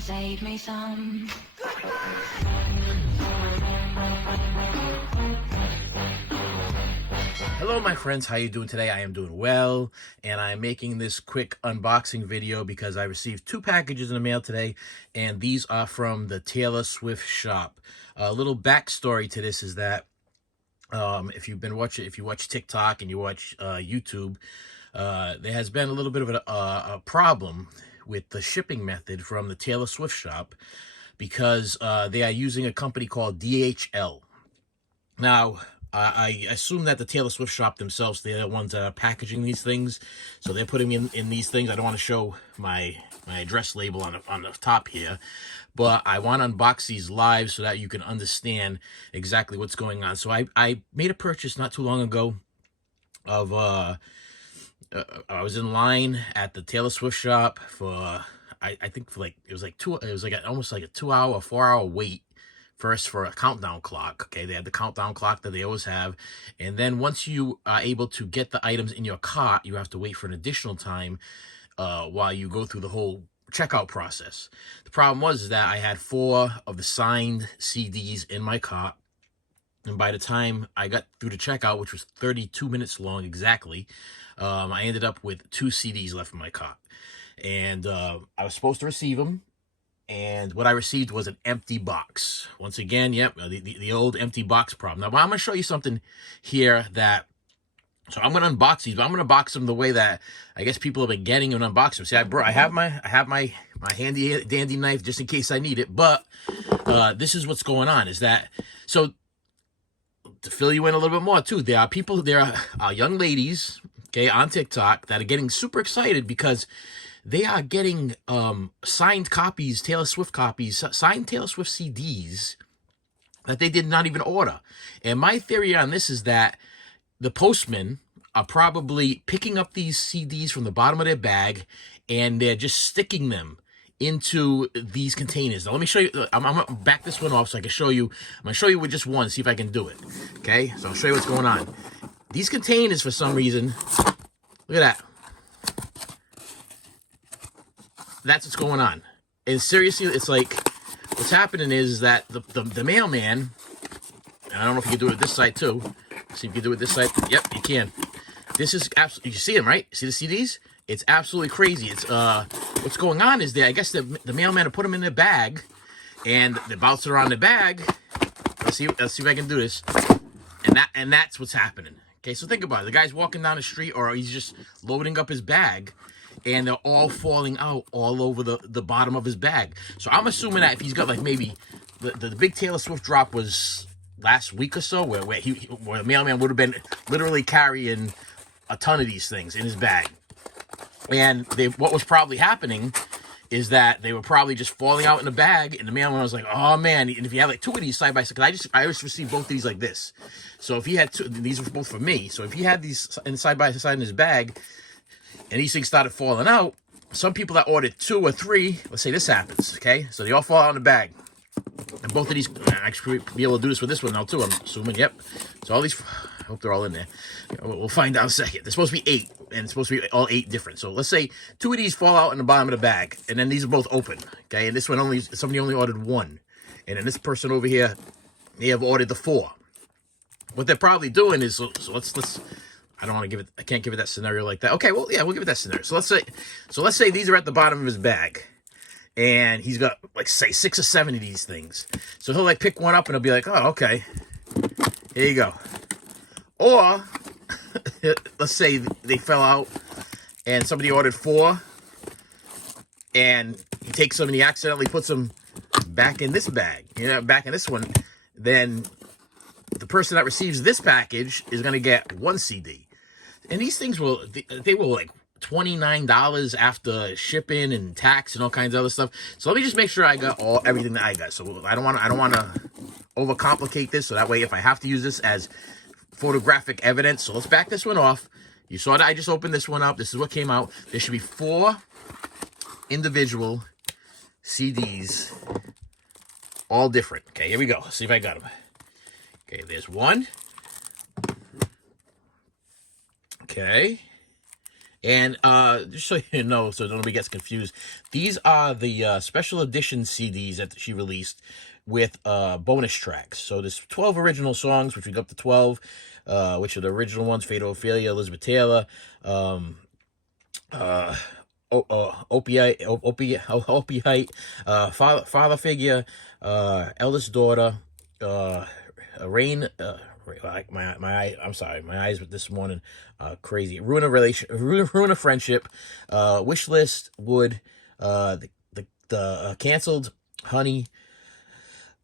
save me some. Hello my friends, how you doing today? I am doing well, and I'm making this quick unboxing video because I received 2 packages in the mail today, and these are from the Taylor Swift shop. A little backstory to this is that if you watch TikTok and you watch YouTube, there has been a little bit of a problem with the shipping method from the Taylor Swift shop because they are using a company called DHL. Now, I assume that the Taylor Swift shop themselves, they're the ones that are packaging these things, so they're putting in these things. I don't want to show my address label on the top here, but I want to unbox these live so that you can understand exactly what's going on. So I made a purchase not too long ago of I was in line at the Taylor Swift shop for I think for almost like a 2-hour, 4-hour wait. First for a countdown clock. Okay, they had the countdown clock that they always have, and then once you are able to get the items in your cart, you have to wait for an additional time while you go through the whole checkout process. The problem was that I had 4 of the signed CDs in my cart, and by the time I got through the checkout, which was 32 minutes long exactly, I ended up with 2 CDs left in my cart, and I was supposed to receive them. And what I received was an empty box. Once again, yep, the old empty box problem. Now, I'm going to show you something here that... So I'm going to unbox these, but I'm going to box them the way that I guess people have been getting and unbox them. See, I have my handy dandy knife just in case I need it. But this is what's going on. Is that... So, to fill you in a little bit more, too, there are young ladies, okay, on TikTok that are getting super excited because they are getting signed copies, Taylor Swift copies, signed Taylor Swift CDs that they did not even order. And my theory on this is that the postmen are probably picking up these CDs from the bottom of their bag and they're just sticking them into these containers. Now, let me show you. I'm going to back this one off so I can show you. I'm going to show you with just one, see if I can do it. Okay? So I'll show you what's going on. These containers, for some reason, look at that. That's what's going on. And seriously, it's like, what's happening is that the mailman, I don't know if you can do it this side too. See if you can do it this side. Yep, you can. This is absolutely, you see them, right? See the CDs? It's absolutely crazy. It's, what's going on is that I guess the mailman will put them in their bag, and they bounce around the bag. Let's see if I can do this. And that's what's happening. Okay, so think about it. The guy's walking down the street, or he's just loading up his bag, and they're all falling out all over the bottom of his bag. So I'm assuming that if he's got like maybe the big Taylor Swift drop was last week or so, where the mailman would have been literally carrying a ton of these things in his bag. And what was probably happening is that they were probably just falling out in the bag, and the mailman was like, oh man, and if you have like 2 of these side by side, because I always received both of these like this. So if he had 2, these were both for me. So if he had these side by side in his bag, and these things started falling out, some people that ordered 2 or 3, let's say this happens, okay? So they all fall out in the bag. And both of these, I actually be able to do this with this one now too, I'm assuming, yep. So all these, I hope they're all in there. We'll find out in a second. There's supposed to be 8, and it's supposed to be all 8 different. So let's say 2 of these fall out in the bottom of the bag, and then these are both open, okay? And this one somebody only ordered 1. And then this person over here, they have ordered the 4. What they're probably doing is, so let's I don't want to give it, I can't give it that scenario like that. Okay, well, yeah, we'll give it that scenario. So let's say these are at the bottom of his bag, and he's got, like, say, 6 or 7 of these things. So he'll, like, pick one up, and he'll be like, oh, okay, here you go. Or, let's say they fell out, and somebody ordered 4, and he takes them, and he accidentally puts them back in this bag, back in this one, then the person that receives this package is going to get 1 CD. And these things they were like $29 after shipping and tax and all kinds of other stuff. So let me just make sure I got everything that I got. So I don't want to overcomplicate this. So that way, if I have to use this as photographic evidence, so let's back this one off. You saw that I just opened this one up. This is what came out. There should be 4 individual CDs, all different. Okay, here we go. Let's see if I got them. Okay, there's 1. Okay. And just so you know, so nobody gets confused, these are the special edition CDs that she released with bonus tracks. So there's 12 original songs, which we got up to 12, which are the original ones: Fatal Ophelia, Elizabeth Taylor, uh, Opiate, Father Figure, Eldest Daughter, Rain. Like I'm sorry, my eyes with this morning, crazy. Ruin a Friendship, Wish List, Wood, the Canceled, Honey,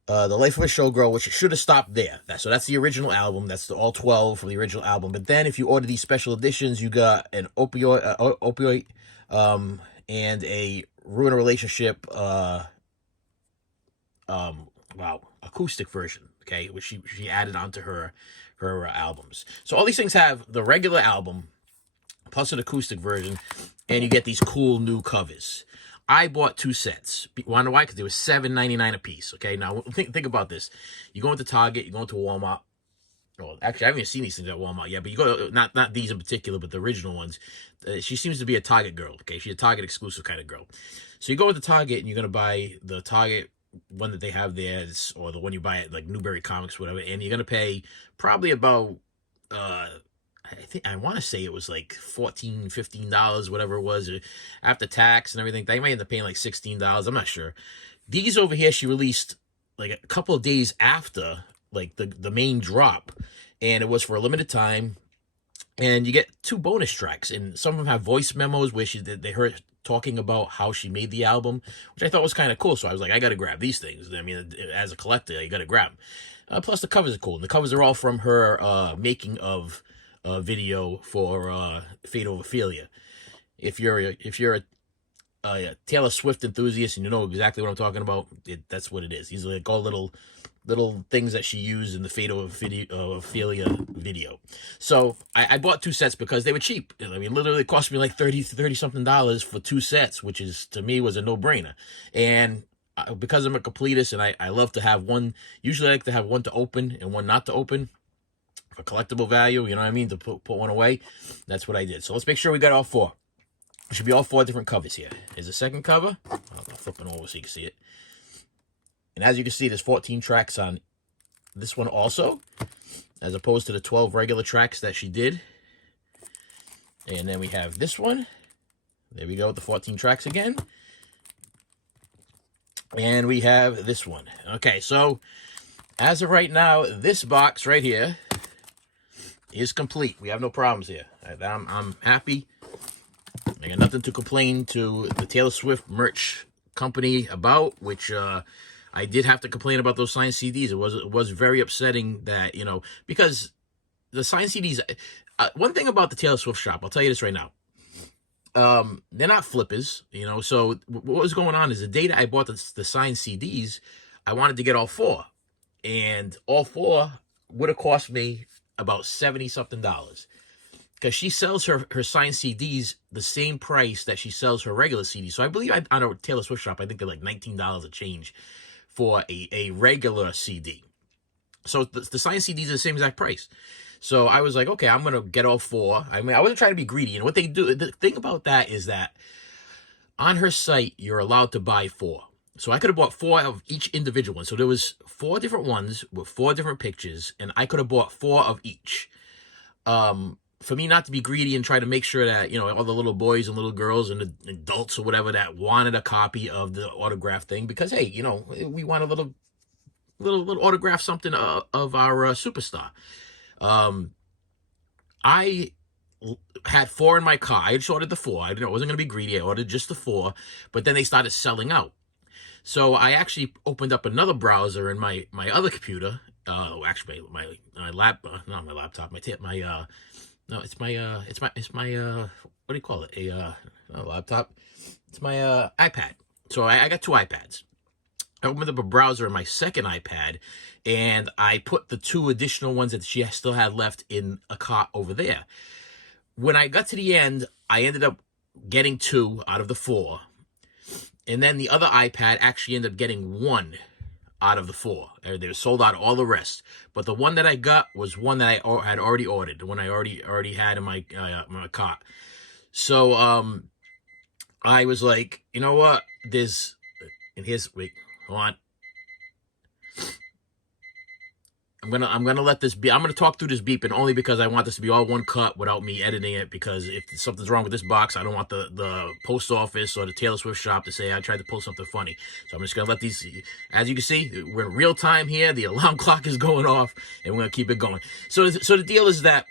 The Life of a Showgirl, which should have stopped there. So that's the original album. That's all 12 from the original album. But then if you order these special editions, you got an opioid, and a Ruin a Relationship, acoustic version, okay, which she added onto her albums. So all these things have the regular album plus an acoustic version, and you get these cool new covers. I bought 2 sets. Want to know why? Because they were $7.99 a piece. Okay, now think about this. You go into Target, you go into Walmart. Well, actually, I haven't even seen these things at Walmart yet, but you go, not these in particular, but the original ones. She seems to be a Target girl. Okay, she's a Target exclusive kind of girl. So you go into Target and you're gonna buy the Target one that they have there, or the one you buy at like Newberry Comics, whatever, and you're gonna pay probably about I want to say it was like $14, $15, whatever it was, after tax and everything. They might end up paying like $16. I'm not sure. These over here, she released like a couple of days after like the main drop, and it was for a limited time. And you get 2 bonus tracks, and some of them have voice memos where they heard talking about how she made the album, which I thought was kind of cool. So I was like, I got to grab these things. I mean, as a collector, you got to grab them. Plus, the covers are cool. And the covers are all from her making of video for Fate of Ophelia. If you're a Taylor Swift enthusiast and you know exactly what I'm talking about, that's what it is. These are like all little things that she used in the Fate of Ophelia video. So I bought 2 sets because they were cheap. I mean, literally it cost me like $30 something for 2 sets, which is, to me, was a no-brainer. And because I'm a completist and I love to have one, usually I like to have one to open and one not to open for collectible value, you know what I mean, to put one away. That's what I did. So let's make sure we got all 4. It should be all 4 different covers here. Here's the second cover. I'll flip it over so you can see it. And as you can see, there's 14 tracks on this one also, as opposed to the 12 regular tracks that she did. And then we have this one. There we go, with the 14 tracks again. And we have this one. Okay, so as of right now, this box right here is complete. We have no problems here. I'm happy. I got nothing to complain to the Taylor Swift merch company about, which I did have to complain about those signed CDs. It was very upsetting that, you know, because the signed CDs, one thing about the Taylor Swift shop, I'll tell you this right now. They're not flippers, you know. So what was going on is the day that I bought the signed CDs, I wanted to get all 4. And all 4 would have cost me about $70 something. Because she sells her signed CDs the same price that she sells her regular CDs. So I believe on a Taylor Swift shop, I think they're like $19 a change for a regular CD. So the signed CDs are the same exact price. So I was like, okay, I'm going to get all 4. I mean, I wasn't trying to be greedy. And what they do, the thing about that is that on her site, you're allowed to buy 4. So I could have bought 4 of each individual one. So there was 4 different ones with 4 different pictures, and I could have bought 4 of each. For me not to be greedy and try to make sure that, you know, all the little boys and little girls and the adults or whatever that wanted a copy of the autograph thing, because, hey, you know, we want a little autograph something of our superstar. I had 4 in my car. I just ordered the 4. I wasn't going to be greedy. I ordered just the 4, but then they started selling out. So I actually opened up another browser in my other computer. Actually, my laptop, no, it's my what do you call it? A laptop. It's my iPad. So I got 2 iPads. I opened up a browser in my second iPad, and I put the 2 additional ones that she still had left in a cart over there. When I got to the end, I ended up getting 2 out of the 4. And then the other iPad actually ended up getting 1 out of the 4. They were sold out all the rest. But the one that I got was one that I had already ordered, the one I already had in my cart. So I was like, you know what? And here's, wait, hold on. I'm gonna let this be. I'm gonna talk through this beeping only because I want this to be all one cut without me editing it. Because if something's wrong with this box, I don't want the post office or the Taylor Swift shop to say I tried to pull something funny. So I'm just gonna let these. As you can see, we're in real time here. The alarm clock is going off, and we're gonna keep it going. So the deal is that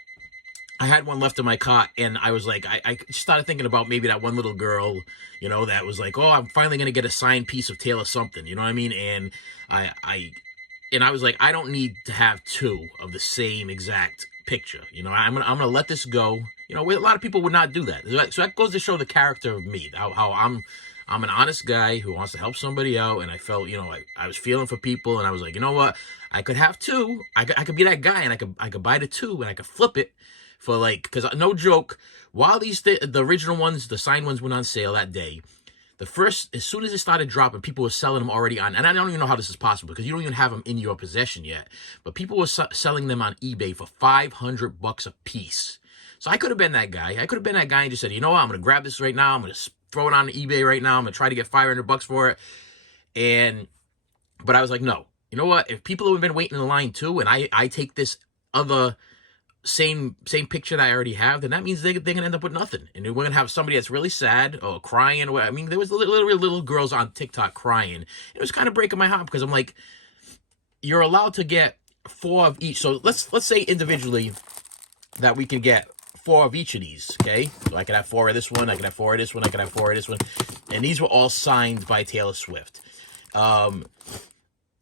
I had one left in my cart, and I was like, I started thinking about maybe that one little girl, that was like, oh, I'm finally gonna get a signed piece of Taylor something, you know what I mean? And I was like, I don't need to have two of the same exact picture, I'm gonna let this go. A lot of people would not do that, so that goes to show the character of me, how I'm an honest guy who wants to help somebody out, and I felt, I was feeling for people, and I was like, you know what, I could have two, I could be that guy, and I could buy the two, and I could flip it for because no joke, while the original ones, the signed ones, went on sale that day, as soon as it started dropping, people were selling them already on, and I don't even know how this is possible because you don't even have them in your possession yet, but people were selling them on eBay for $500 a piece. So I could have been that guy. And just said, you know what, I'm going to grab this right now. I'm going to throw it on eBay right now. I'm going to try to get $500 for it. But I was like, no, you know what? If people have been waiting in line too, and I take this other same picture that I already have, then that means they're gonna end up with nothing, and we're gonna have somebody that's really sad or crying. I mean, there was literally little girls on TikTok crying. It was kind of breaking my heart because I'm like, you're allowed to get 4 of each. So let's say individually that we can get 4 of each of these. Okay, so I could have 4 of this one, I could have 4 of this one, I could have 4 of this one, and these were all signed by Taylor Swift.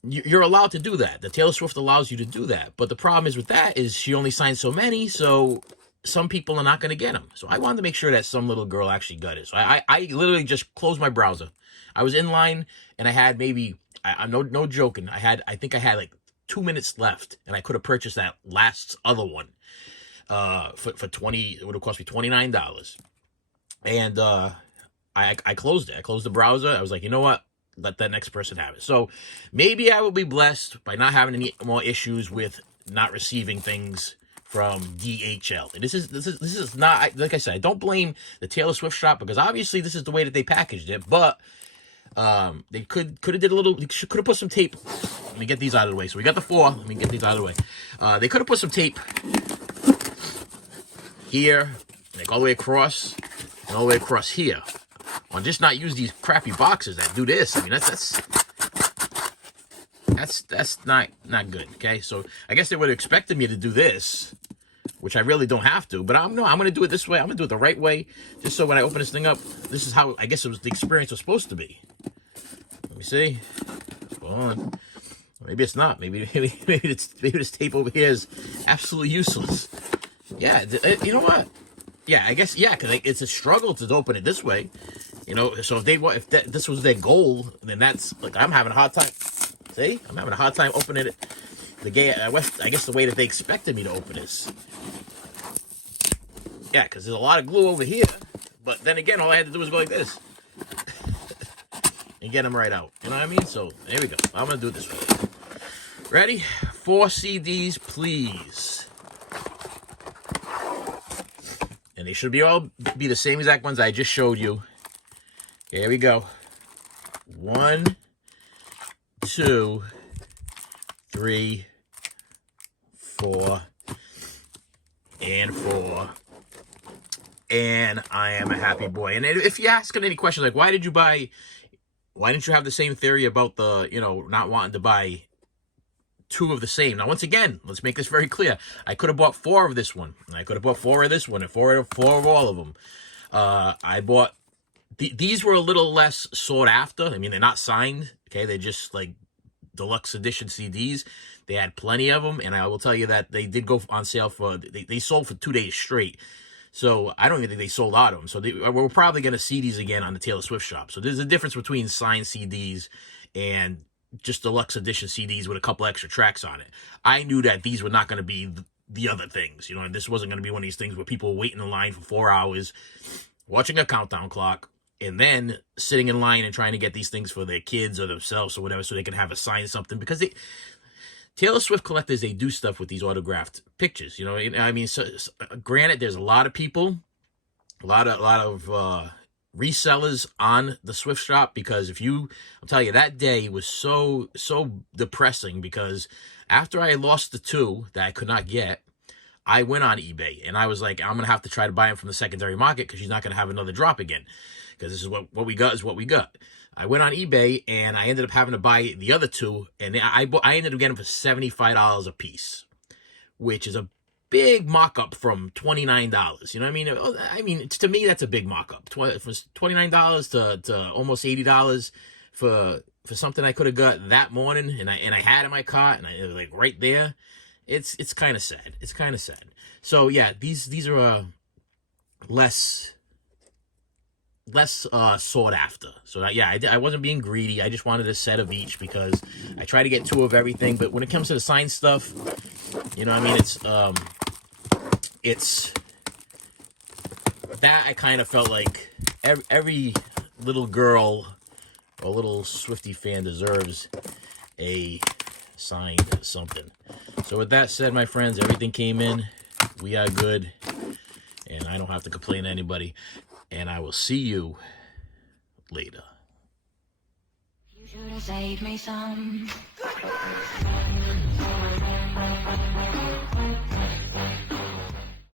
You're allowed to do that. The Taylor Swift allows you to do that. But the problem is with that is she only signed so many, so some people are not going to get them. So I wanted to make sure that some little girl actually got it. So I literally just closed my browser. I was in line, and I had maybe, I'm no joking, I think I had like 2 minutes left, and I could have purchased that last other one for 20. It would have cost me $29. And I closed it. I closed the browser. I was like, you know what? Let that next person have it. So maybe I will be blessed by not having any more issues with not receiving things from DHL. And this is not, like I said, I don't blame the Taylor Swift shop, because obviously this is the way that they packaged it, but they could have did a little, could have put some tape. Let me get these out of the way. So we got the 4. Let me get these out of the way. They could have put some tape here, like all the way across, and all the way across here. Or just not use these crappy boxes that do this. I mean, that's not good. Okay, so I guess they would have expected me to do this, which I really don't have to. But I'm going to do it this way. I'm going to do it the right way, just so when I open this thing up, this is how I guess the experience was supposed to be. Let me see. Hold on. Maybe it's not. Maybe this tape over here is absolutely useless. Yeah, you know what? Yeah, I guess, yeah, because it's a struggle to open it this way. So if this was their goal, then that's, like, I'm having a hard time. See? I'm having a hard time opening it. I guess the way that they expected me to open this. Yeah, because there's a lot of glue over here. But then again, all I had to do was go like this. And get them right out. You know what I mean? So, there we go. I'm going to do it this way. Ready? 4 CDs, please. And they should all be the same exact ones I just showed you. Here we go. 1, 2, 3, 4, and 4. And I am a happy boy. And if you're asking any questions like, why didn't you have the same theory about the, not wanting to buy 2 of the same? Now, once again, let's make this very clear. I could have bought 4 of this one, and I could have bought 4 of this one, and 4 of all of them. I bought, these were a little less sought after. I mean, they're not signed, okay? They're just like deluxe edition CDs. They had plenty of them, and I will tell you that they did go on sale they sold for 2 days straight. So I don't even think they sold out of them. So we're probably going to see these again on the Taylor Swift shop. So there's a difference between signed CDs and just deluxe edition CDs with a couple extra tracks on it. I knew that these were not going to be the other things. This wasn't going to be one of these things where people were waiting in line for 4 hours, watching a countdown clock, and then sitting in line and trying to get these things for their kids or themselves or whatever so they can have a sign something. Because Taylor Swift collectors, they do stuff with these autographed pictures. I mean, so, granted, there's a lot of people A lot of resellers on the Swift shop, because I'm telling you, that day was so depressing, because after I lost the two that I could not get, I went on eBay and I was like, I'm gonna have to try to buy them from the secondary market, because she's not gonna have another drop again, because this is what we got is what we got. I went on eBay and I ended up having to buy the other two, and I ended up getting them for $75 a piece, which is a big mock-up from $29. You know what I mean? To me, that's a big mock-up. From $29 to almost $80 for something I could have got that morning, and I had in my cart, and it was like right there. It's kind of sad. It's kind of sad. So yeah, these are less sought after. So that, yeah, I wasn't being greedy. I just wanted a set of each, because I try to get two of everything. But when it comes to the signed stuff, you know what I mean? It's that I kind of felt like every little girl or little Swiftie fan deserves a signed something. So with that said, my friends, everything came in. We are good, and I don't have to complain to anybody. And I will see you later. You should have saved me some.